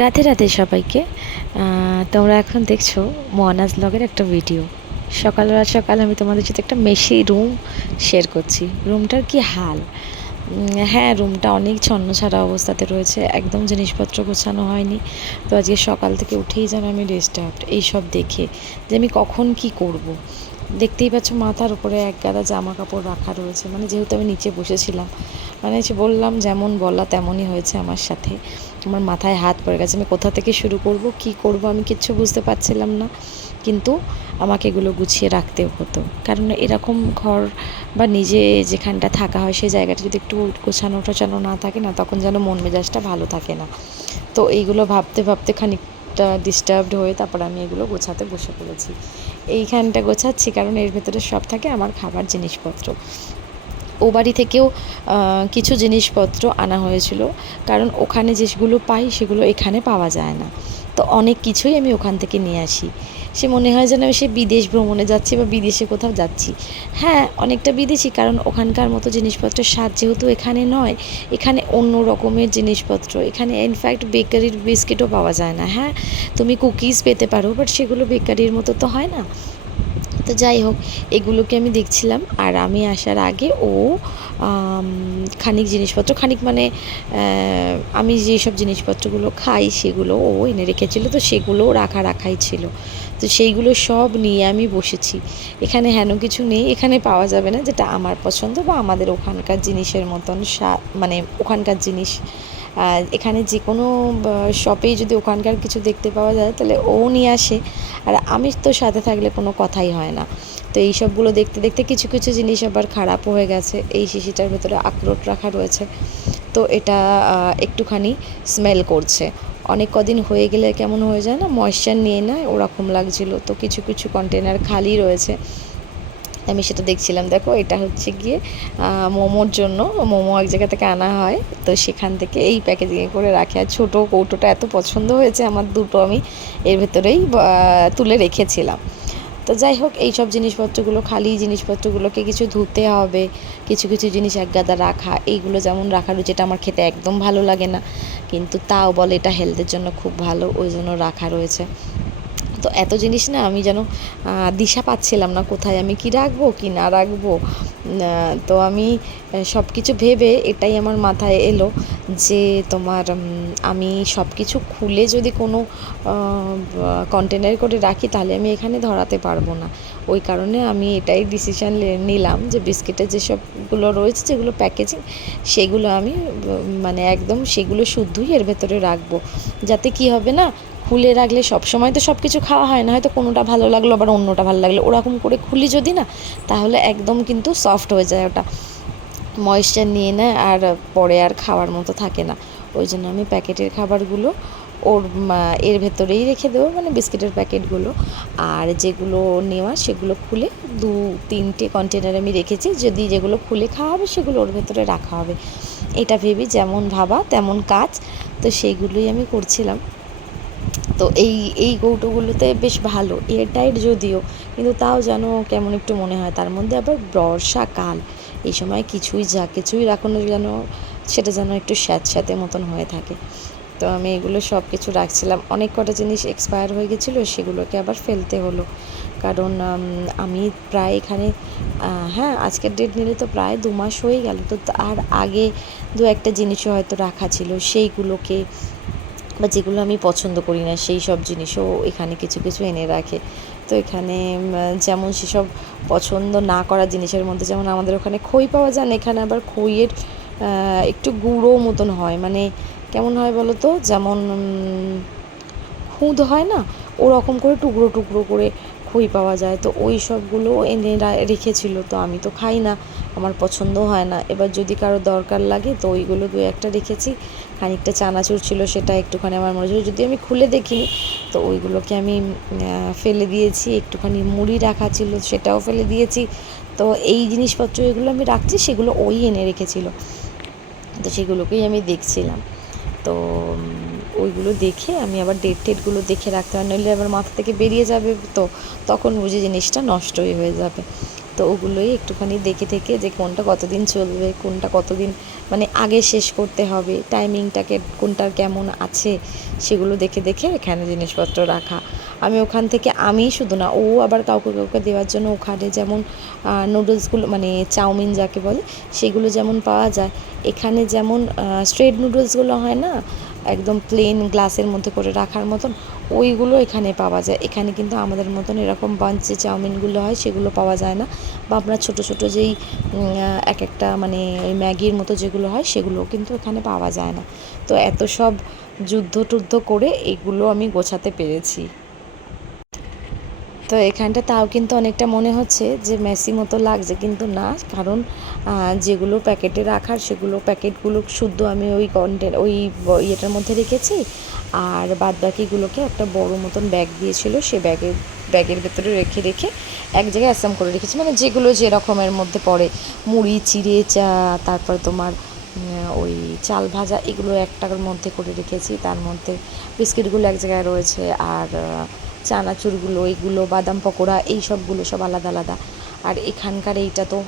রাধে রাধে সবাইকে। তোমরা এখন দেখছো মোয়ানাজ ব্লগের একটা ভিডিও। সকাল আমি তোমাদের সাথে একটা মেসি রুম শেয়ার করছি। রুমটার কি হাল! হ্যাঁ, রুমটা অনেক ছন্নছাড়া অবস্থাতে রয়েছে, একদম জিনিসপত্র গোছানো হয়নি। তো আজকে সকাল থেকে উঠেই যেন আমি ডিস্টার্বড এইসব দেখে, যে আমি কখন কি করব। দেখতেই পাচ্ছ মাথার উপরে এক গাদা জামা কাপড় রাখা রয়েছে, মানে যেহেতু আমি নিচে বসেছিলাম, মানে এসে বললাম যেমন বলা তেমনই হয়েছে আমার সাথে। আমার মাথায় হাত পড়ে গেছে, আমি কোথা থেকে শুরু করব, কি করব আমি কিচ্ছু বুঝতে পারছিলাম না। কিন্তু আমাকে এগুলো গুছিয়ে রাখতেও হতো, কারণ এরকম ঘর বা নিজে যেখানটা থাকা হয় সেই জায়গাটা যদি একটু গোছানো টোছানো না থাকে না, তখন যেন মন মেজাজটা ভালো থাকে না। তো এইগুলো ভাবতে ভাবতে খানিকটা ডিস্টার্বড হয়ে তারপর আমি এগুলো গোছাতে বসে পড়েছি। এইখানটা গোছাচ্ছি কারণ এর ভেতরে সব থাকে আমার খাবার জিনিসপত্র। ও বাড়ি থেকেও কিছু জিনিসপত্র আনা হয়েছিল, কারণ ওখানে যেগুলো পাই সেগুলো এখানে পাওয়া যায় না। তো অনেক কিছুই আমি ওখান থেকে নিয়ে আসি। সে মনে হয় যেন আমি সে বিদেশ ভ্রমণে যাচ্ছি বা বিদেশে কোথাও যাচ্ছি। হ্যাঁ, অনেকটা বিদেশি, কারণ ওখানকার মতো জিনিসপত্রের স্বাদ যেহেতু এখানে নয়। এখানে অন্য রকমের জিনিসপত্র, এখানে ইনফ্যাক্ট বেকারির বিস্কিটও পাওয়া যায় না। হ্যাঁ, তুমি কুকিজ পেতে পারো, বাট সেগুলো বেকারির মতো তো হয় না। তো যাই হোক, এগুলোকে আমি দেখছিলাম, আর আমি আসার আগে ও খানিক জিনিসপত্র, খানিক মানে আমি যেসব জিনিসপত্রগুলো খাই সেগুলো ও এনে রেখেছিলো, তো সেগুলোও রাখাই ছিল। তো সেইগুলো সব নিয়ে আমি বসেছি। এখানে হেন কিছু নেই, এখানে পাওয়া যাবে না যেটা আমার পছন্দ বা আমাদের ওখানকার জিনিসের মতন মানে ওখানকার জিনিস। এখানে যে কোনো শপেই যদি ওখানকার কিছু দেখতে পাওয়া যায় তাহলে ও নিয়ে আসে, আর আমি তো সাথে থাকলে কোনো কথাই হয় না। তো এই সবগুলো দেখতে দেখতে কিছু কিছু জিনিস আবার খারাপও হয়ে গেছে। এই শিশিটার ভেতরে আখরোট রাখা রয়েছে, তো এটা একটুখানি স্মেল করছে। অনেক কদিন হয়ে গেলে কেমন হয়ে যায় না, ময়েশ্চার নিয়ে নেয়, ওরকম লাগছিলো। তো কিছু কিছু কন্টেনার খালি রয়েছে, আমি সেটা দেখছিলাম। দেখো, এটা হচ্ছে গিয়ে মোমোর জন্য, মোমো এক জায়গা থেকে আনা হয়, তো সেখান থেকে এই প্যাকেজিংয়ে করে রাখে। আর ছোটো কৌটোটা এত পছন্দ হয়েছে আমার, দুটো আমি এর ভেতরেই তুলে রেখেছিলাম। তো যাই হোক, এই সব জিনিসপত্রগুলো, খালি জিনিসপত্রগুলোকে কিছু ধুতে হবে, কিছু কিছু জিনিস এক গাদা রাখা, এইগুলো যেমন রাখার, যেটা আমার খেতে একদম ভালো লাগে না, কিন্তু তাও বলে এটা হেলথের জন্য খুব ভালো, ওই জন্য রাখা রয়েছে। তো এত জিনিস না, আমি যেন দিশা পাচ্ছিলাম না কোথায় আমি কি রাখবো কি না রাখবো। তো আমি সব কিছু ভেবে এটাই আমার মাথায় এলো যে তোমার আমি সব কিছু খুলে যদি কোনো কন্টেনার করে রাখি তাহলে আমি এখানে ধরাতে পারবো না। ওই কারণে আমি এটাই ডিসিশান নিলাম যে বিস্কিটের যেসবগুলো রয়েছে, যেগুলো প্যাকেজিং, সেগুলো আমি মানে একদম সেগুলো শুদ্ধই এর ভেতরে রাখবো। যাতে কি হবে না, খুলে রাখলে সবসময় তো সব কিছু খাওয়া হয় না, হয়তো কোনোটা ভালো লাগলো আবার অন্যটা ভালো লাগলো, ওরকম করে খুলি যদি না, তাহলে একদম কিন্তু সফট হয়ে যায়, ওটা ময়েশ্চার নিয়ে নেয় আর পরে আর খাওয়ার মতো থাকে না। ওই জন্য আমি প্যাকেটের খাবারগুলো ওর এর ভেতরেই রেখে দেবো, মানে বিস্কিটের প্যাকেটগুলো। আর যেগুলো নেওয়া সেগুলো খুলে 2-3টে কন্টেনার আমি রেখেছি, যদি যেগুলো খুলে খাওয়া হবে সেগুলো ওর ভেতরে রাখা হবে। এটা ভেবে যেমন ভাবা তেমন কাজ, তো সেইগুলোই আমি করছিলাম। তো এই কৌটোগুলোতে বেশ ভালো, এয়ারটাইট যদিও, কিন্তু তাও যেন কেমন একটু মনে হয়। তার মধ্যে আবার বর্ষাকাল, এই সময় কিছুই রাখানো যেন, সেটা যেন একটু স্যাঁতস্যাঁতে মতন হয়ে থাকে। তো আমি এগুলো সব কিছু রাখছিলাম। অনেক কটা জিনিস এক্সপায়ার হয়ে গেছিলো, সেগুলোকে আবার ফেলতে হলো, কারণ আমি প্রায় এখানে হ্যাঁ, আজকের ডেট নিলে তো প্রায় 2 মাস হয়ে গেল। তো আর আগে 2-একটা জিনিসও হয়তো রাখা ছিল, সেইগুলোকে বা যেগুলো আমি পছন্দ করি না সেই সব জিনিসও এখানে কিছু কিছু এনে রাখে। তো এখানে যেমন সেসব পছন্দ না করা জিনিসের মধ্যে, যেমন আমাদের ওখানে খই পাওয়া যায় না, এখানে আবার খইয়ের একটু গুঁড়ো মতন হয়, মানে কেমন হয় বলো তো, যেমন খুদ হয় না, ওরকম করে টুকরো টুকরো করে খই পাওয়া যায়। তো ওই সবগুলো এনে রেখেছিল, তো আমি তো খাই না, আমার পছন্দও হয় না। এবার যদি কারো দরকার লাগে তো ওইগুলো 2-একটা রেখেছি। খানিকটা চানাচুর ছিল, সেটা একটুখানি আমার মনে হচ্ছিল, যদি আমি খুলে দেখিনি, তো ওইগুলোকে আমি ফেলে দিয়েছি। একটুখানি মুড়ি রাখা ছিল, সেটাও ফেলে দিয়েছি। তো এই জিনিসপত্র এগুলো আমি রাখছি, সেগুলো ওই এনে রেখেছিল, তো সেগুলোকেই আমি দেখছিলাম। তো ওইগুলো দেখে আমি আবার ডেটগুলো দেখে রাখতে হয়, নইলে আবার মাথা থেকে বেরিয়ে যাবে, তো তখন বুঝি জিনিসটা নষ্টই হয়ে যাবে। তো ওগুলোই একটুখানি দেখে থেকে যে কোনটা কতদিন চলবে, কোনটা কতদিন মানে আগে শেষ করতে হবে, টাইমিংটাকে কোনটার কেমন আছে, সেগুলো দেখে দেখে এখানে জিনিসপত্র রাখা। আমি ওখান থেকে আমিই শুধু না, ও আবার কাউকে কাউকে দেওয়ার জন্য ওখানে যেমন নুডলসগুলো মানে চাউমিন যাকে বলে সেগুলো যেমন পাওয়া যায়, এখানে যেমন স্ট্রেট নুডলসগুলো হয় না একদম প্লেন গ্লাসের মধ্যে করে রাখার মতন, ওইগুলো এখানে পাওয়া যায়। এখানে কিন্তু আমাদের মতন এরকম বাঞ্চ যে চাউমিনগুলো হয় সেগুলো পাওয়া যায় না, বা আপনার ছোটো ছোটো যেই এক একটা মানে ওই ম্যাগির মতো যেগুলো হয় সেগুলো কিন্তু এখানে পাওয়া যায় না। তো এত সব যুদ্ধ টুদ্ধ করে এগুলো আমি গোছাতে পেরেছি। তো এখানটা তাও কিন্তু অনেকটা মনে হচ্ছে যে মেসি মতো লাগছে, কিন্তু না, কারণ যেগুলো প্যাকেটে রাখার সেগুলো প্যাকেটগুলো শুদ্ধ আমি ওই ওই ইয়েটার মধ্যে রেখেছি, আর বাদ বাকিগুলোকে একটা বড় মতন ব্যাগ দিয়েছিল, সে ব্যাগের ভেতরে রেখে রেখে এক জায়গায় অ্যাসাম করে রেখেছি, মানে যেগুলো যে রকমের মধ্যে পড়ে, মুড়ি চিড়ে তারপর তোমার ওই চাল ভাজা, এগুলো একটার মধ্যে করে রেখেছি, তার মধ্যে বিস্কিটগুলো এক জায়গায় রয়েছে, আর চানাচুরগুলো, এইগুলো বাদাম পকোড়া, এই সবগুলো সব আলাদা আলাদা। আর এখানকার এইটা তো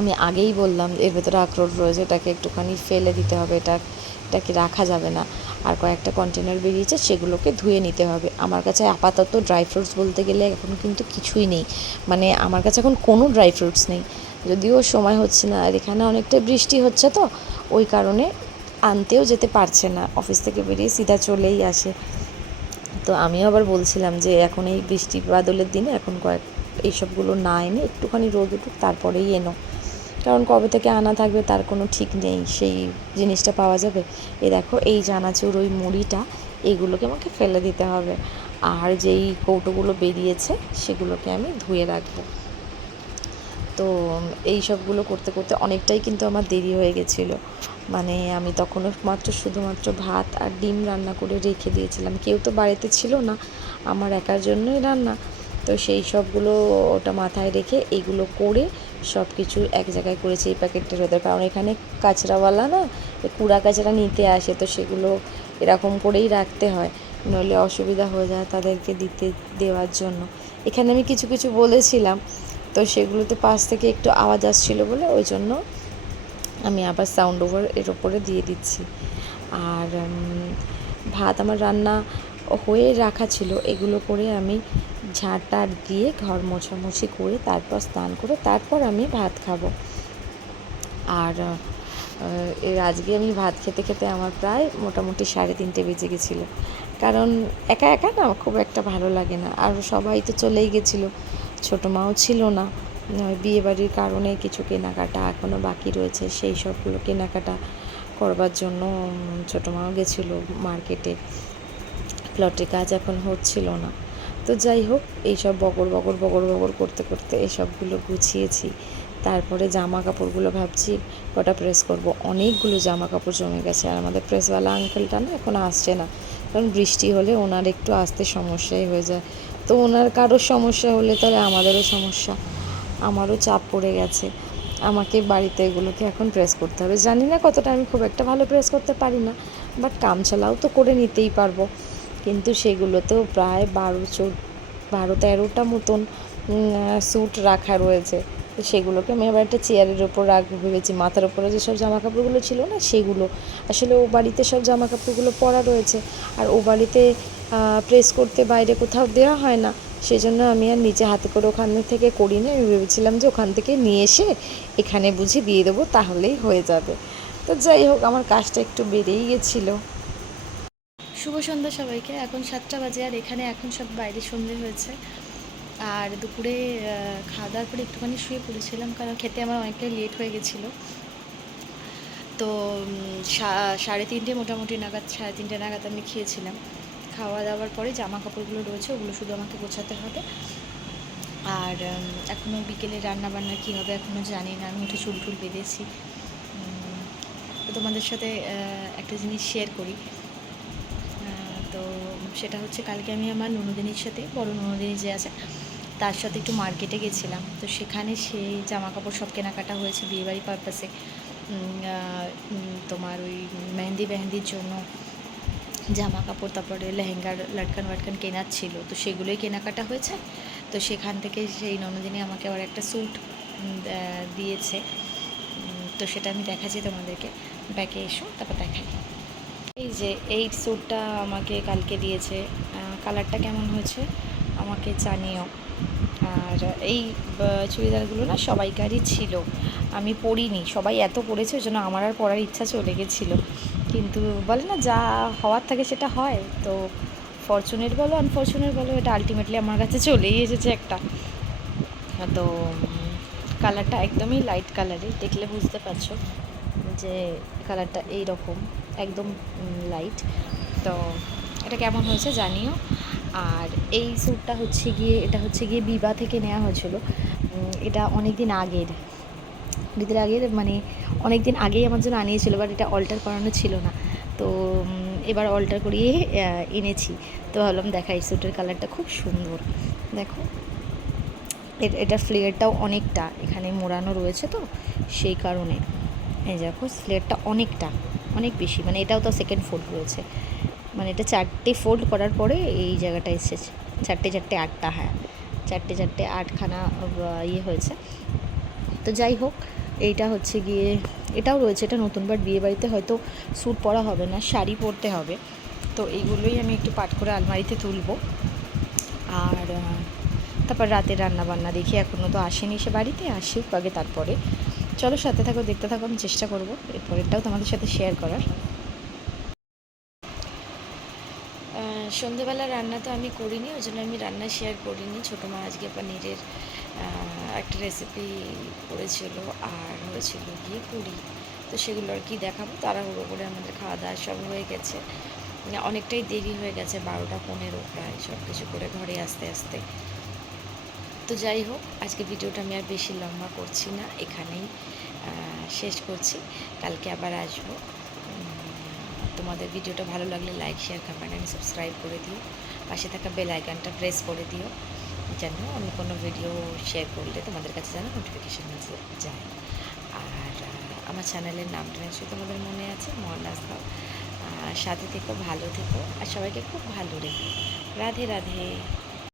আমি আগেই বললাম এর ভেতরে আখরোট রয়েছে, এটাকে একটুখানি ফেলে দিতে হবে, এটাকে রাখা যাবে না। আর কয়েকটা কন্টেনার বেরিয়েছে, সেগুলোকে ধুয়ে নিতে হবে। আমার কাছে আপাতত ড্রাই ফ্রুটস বলতে গেলে এখন কিন্তু কিছুই নেই, মানে আমার কাছে এখন কোনো ড্রাই ফ্রুটস নেই, যদিও সময় হচ্ছে না, আর এখানে অনেকটা বৃষ্টি হচ্ছে, তো ওই কারণে আনতেও যেতে পারছে না, অফিস থেকে বেরিয়ে সিধা চলেই আসে। তো আমিও আবার বলছিলাম যে এখন এই বৃষ্টি বাদলের দিনে এখন এইসবগুলো না এনে একটুখানি রোদ উঠুক তারপরেই এনো, কারণ কবে থেকে আনা থাকবে তার কোনো ঠিক নেই, সেই জিনিসটা পাওয়া যাবে। দেখো এই চানাচুর ওই মুড়িটা, এইগুলোকে আমাকে ফেলে দিতে হবে, আর যেই কৌটোগুলো বেরিয়েছে সেগুলোকে আমি ধুয়ে রাখবো। তো এই সবগুলো করতে করতে অনেকটাই কিন্তু আমার দেরি হয়ে গেছিলো, মানে আমি তখনও শুধুমাত্র ভাত আর ডিম রান্না করে রেখে দিয়েছিলাম, কেউ তো বাড়িতে ছিল না, আমার একার জন্যই রান্না। তো সেই সবগুলো ওটা মাথায় রেখে এইগুলো করে সব কিছু এক জায়গায় করেছি এই প্যাকেটটার ওদের, কারণ এখানে কাঁচরাওয়ালা না কুড়া কাচরা নিতে আসে, তো সেগুলো এরকম করেই রাখতে হয়, নইলে অসুবিধা হয়ে যায় তাদেরকে দেওয়ার জন্য। এখানে আমি কিছু কিছু বলেছিলাম, তো সেগুলোতে পাশ থেকে একটু আওয়াজ আসছিলো বলে ওই জন্য আমি আবার সাউন্ড ওভার এর ওপরে দিয়ে দিচ্ছি। আর ভাত আমার রান্না হয়ে রাখা ছিল, এগুলো করে আমি ঝাঁট টাট দিয়ে ঘর মোছামুছি করে তারপর স্নান করে তারপর আমি ভাত খাবো। আর আজকে আমি ভাত খেতে খেতে আমার প্রায় মোটামুটি 3:30 বেজে গেছিলো, কারণ একা একা না খুব একটা ভালো লাগে না, আর সবাই তো চলেই গেছিলো, ছোটো মাও ছিল না, বিয়েবাড়ির কারণে কিছু কেনাকাটা এখনও বাকি রয়েছে, সেই সবগুলো কেনাকাটা করবার জন্য ছোটো মাও গেছিলো মার্কেটে, প্লটে কাজ এখন হচ্ছিল না। তো যাই হোক, এইসব বগর বগর বগর বগর করতে করতে এসবগুলো গুছিয়েছি, তারপরে জামা কাপড়গুলো ভাবছি কটা প্রেস করব, অনেকগুলো জামা কাপড় জমে গেছে, আর আমাদের প্রেসওয়ালা আঙ্কেলটা না এখন আসছে না, কারণ বৃষ্টি হলে ওনার একটু আসতে সমস্যাই হয়ে যায়, তো ওনার কারোর সমস্যা হলে তাহলে আমাদেরও সমস্যা, আমারও চাপ পড়ে গেছে, আমাকে বাড়িতে এগুলোকে এখন প্রেস করতে হবে। জানি না কতটা আমি খুব একটা ভালো প্রেস করতে পারি না, বাট কামছালাও তো করে নিতেই পারবো, কিন্তু সেগুলোতেও প্রায় 12-13টা মতন স্যুট রাখা রয়েছে, তো সেগুলোকে আমি আবার একটা চেয়ারের ওপর রাখবো ভেবেছি, মাথার ওপরে যেসব জামা কাপড়গুলো ছিল না সেগুলো, আসলে ও বাড়িতে সব জামা কাপড়গুলো পরা রয়েছে, আর ও বাড়িতে প্রেস করতে বাইরে কোথাও দেওয়া হয় না, সেই জন্য আমি আর নিচে হাতে করে ওখান থেকে করি না, আমি ভেবেছিলাম যে ওখান থেকে নিয়ে এসে এখানে বুঝি দিয়ে দেবো তাহলেই হয়ে যাবে। তো যাই হোক, আমার কাজটা একটু বেড়েই গেছিলো। শুভ সন্ধ্যা সবাইকে। এখন 7টা বাজে, আর এখানে এখন সব বাইরে সন্ধে হয়েছে, আর দুপুরে খাওয়া দাওয়ার পরে একটুখানি শুয়ে পড়েছিলাম, কারণ খেতে আমার অনেকটাই লেট হয়ে গেছিলো। তো 3:30 মোটামুটি নাগাদ, 3:30 নাগাদ আমি খেয়েছিলাম। খাওয়া দাওয়ার পরে জামা কাপড়গুলো রয়েছে, ওগুলো শুধু আমাকে গোছাতে হবে, আর এখনও বিকেলে রান্নাবান্না কী হবে এখনও জানি না, আমি উঠে চুল টুল বেঁধেছি। তো তোমাদের সাথে একটা জিনিস শেয়ার করি, তো সেটা হচ্ছে কালকে আমি আমার ননদিনীর সাথে, বড় ননদিনী যে আছে তার সাথে একটু মার্কেটে গেছিলাম, তো সেখানে সেই জামা কাপড় সব কেনাকাটা হয়েছে বিয়েবাড়ি পারপাসে, তোমার ওই মেহেন্দির জন্য জামা কাপড়, তারপরে লেহেঙ্গার লাটকান কেনার ছিল, তো সেগুলোই কেনাকাটা হয়েছে। তো সেখান থেকে সেই ননদিনী আমাকে আবার একটা স্যুট দিয়েছে। তো সেটা আমি দেখাচ্ছি তোমাদেরকে, ব্যাকে এসো তারপর দেখাই। এই যে এই স্যুটটা আমাকে কালকে দিয়েছে, কালারটা কেমন হয়েছে আমাকে জানিও। আর এই চুড়িদারগুলো না সবাইকারই ছিল, আমি পরিনি, সবাই এত পরেছে ওই জন্য আমার আর পরার ইচ্ছা চলে গেছিলো। কিন্তু বলে না যা হওয়ার থাকে সেটা হয়, তো ফরচুনেট বলো আনফরচুনেট বলো, এটা আলটিমেটলি আমার কাছে চলেই এসেছে একটা। তো কালারটা একদমই লাইট কালারের, দেখলে বুঝতে পারছো যে কালারটা এই রকম একদম লাইট। তো এটা কেমন হয়েছে জানিও। আর এই স্যুটটা হচ্ছে গিয়ে, এটা হচ্ছে গিয়ে বিবা থেকে নেওয়া হয়েছিল। এটা অনেক দিন আগের, ঈদের আগের, মানে অনেক দিন আগেই আমার জন্য আনিয়েছিল, বাট এটা অল্টার করানো ছিল না। তো এবার অল্টার করিয়ে এনেছি। তো ভাবলাম দেখা, এই স্যুটের কালারটা খুব সুন্দর, দেখো এটা ফ্লেয়ারটাও অনেকটা এখানে মোড়ানো রয়েছে, তো সেই কারণে এই দেখো ফ্লেয়ারটা অনেকটা, অনেক বেশি, মানে এটাও তো সেকেন্ড ফোল্ড রয়েছে, মানে এটা 4টে ফোল্ড করার পরে এই জায়গাটা এসেছে, 4টে 4টে 8টা, হ্যাঁ 4টে 4টে 8খানা ইয়ে হয়েছে। তো যাই হোক, এইটা হচ্ছে গিয়ে এটাও রয়েছে, এটা নতুন, বাট বিয়েবাড়িতে হয়তো স্যুট পরা হবে না, শাড়ি পরতে হবে। তো এইগুলোই আমি একটু পাট করে আলমারিতে তুলবো। আর তারপর রাতে রান্না বান্না দেখি, এখনও তো আসেনি সে বাড়িতে, আসুক আগে তারপরে। চলো সাথে থাকো, দেখতে থাকো, আমি চেষ্টা করবো এরপরেরটাও তোমাদের সাথে শেয়ার করার। সন্ধেবেলা রান্না তো আমি করিনি, ওই জন্য আমি রান্না শেয়ার করিনি। ছোটো মা আজকে পনিরের একটা রেসিপি করেছিল, আর হয়েছিল গিয়ে পুরি, তো সেগুলো আর কি দেখাবো। তাড়াহুড়ো করে আমাদের খাওয়া দাওয়া সব হয়ে গেছে, অনেকটাই দেরি হয়ে গেছে, 12টা 15 প্রায় সব কিছু করে ঘরে আসতে আসতে। তো যাই হোক, আজকে ভিডিওটা আমি আর বেশি লম্বা করছি না, এখানেই শেষ করছি। কালকে আবার আসবো। তোমাদের ভিডিওটা ভালো লাগলে like share comment and subscribe করে দিও, পাশে থাকা বেল আইকনটা প্রেস করে দিও, যেন আমি কোনো ভিডিও শেয়ার করলে তোমাদের কাছে যেন নোটিফিকেশান যায়। আর আমার চ্যানেলের নামটা নিশ্চয়ই তোমাদের মনে আছে, মনাজ দাও। সাথে থেকো, ভালো থেকো, আর সবাইকে খুব ভালো রেখো। রাধে রাধে।